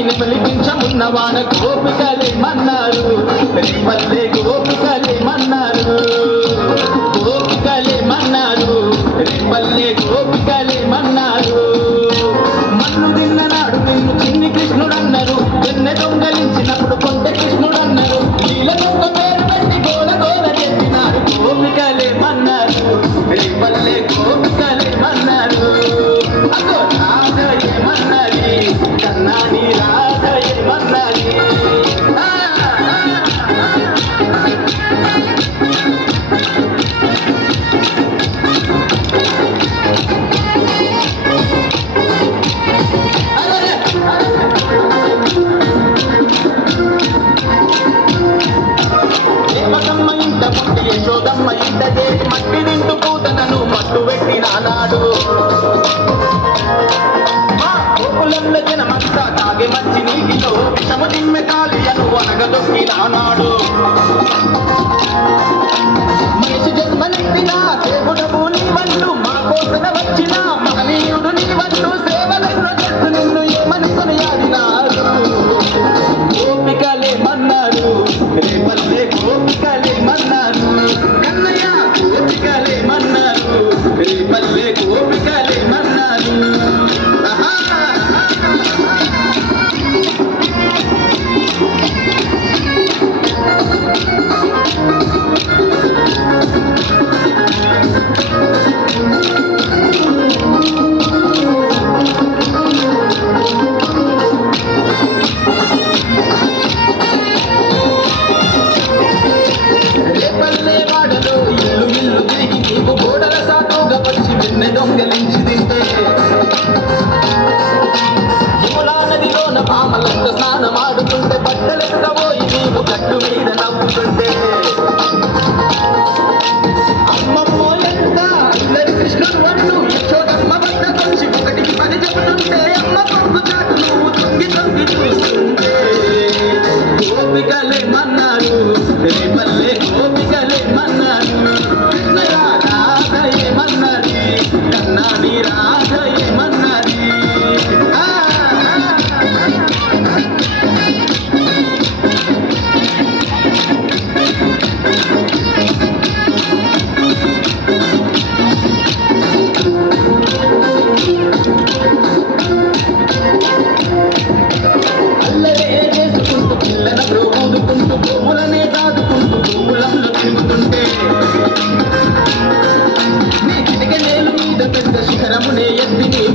నేను పిలిపించమున్న వాన గోపికలేమన్నారు రేపల్లే గోపికలేమన్నారు గోపికలేమన్నారు రేపల్లే గోపికలేమన్నారు మన్ను తిన్న నాడు నిన్ను చిన్ని కృష్ణుడన్నారు. చిన్న దొంగలించినప్పుడు కొంత కృష్ణుడు అన్నారు దొంగ పేరు పెట్టి గోల గోల చెప్పినారు గోపికలేమన్నారు రేపల్లే రాజశ్రీ నానాడు సిద్ధిస్తే యువలా నదిలోన పామలంత స్నానమాడుతుంటే బట్టలెక్కబోయి నీవు కట్టు మీద నవ్వుతుంటే. అమ్మ పోయంత అందరి కృష్ణుడు యశోదమ్మ వద్ద కొంచి ఒకటికి పది చెప్పు పువ్వులనే దాటుకుంటూ పువ్వులంలో తిరుగుతుంటే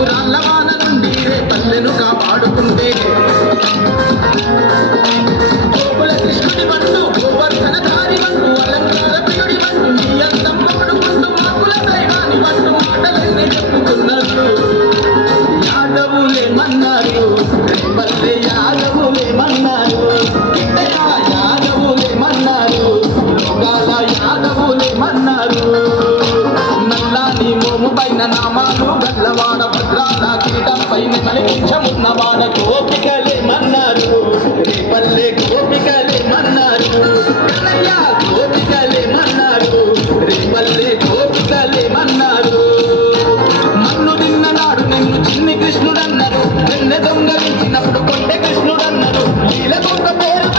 Pura Lava ఇష్టమున్న వాన గోపికలేమన్నారు రేపల్లె గోపికలేమన్నారు కన్నయ్య గోపికలేమన్నారు రేపల్లె గోపికలేమన్నారు మన్ను నిన్న నాడు నిన్ను చిన్ని కృష్ణుడన్నారు. నిన్న దొంగలించినప్పుడు కొండ కృష్ణుడన్నారు. నీల దొంగ పేరు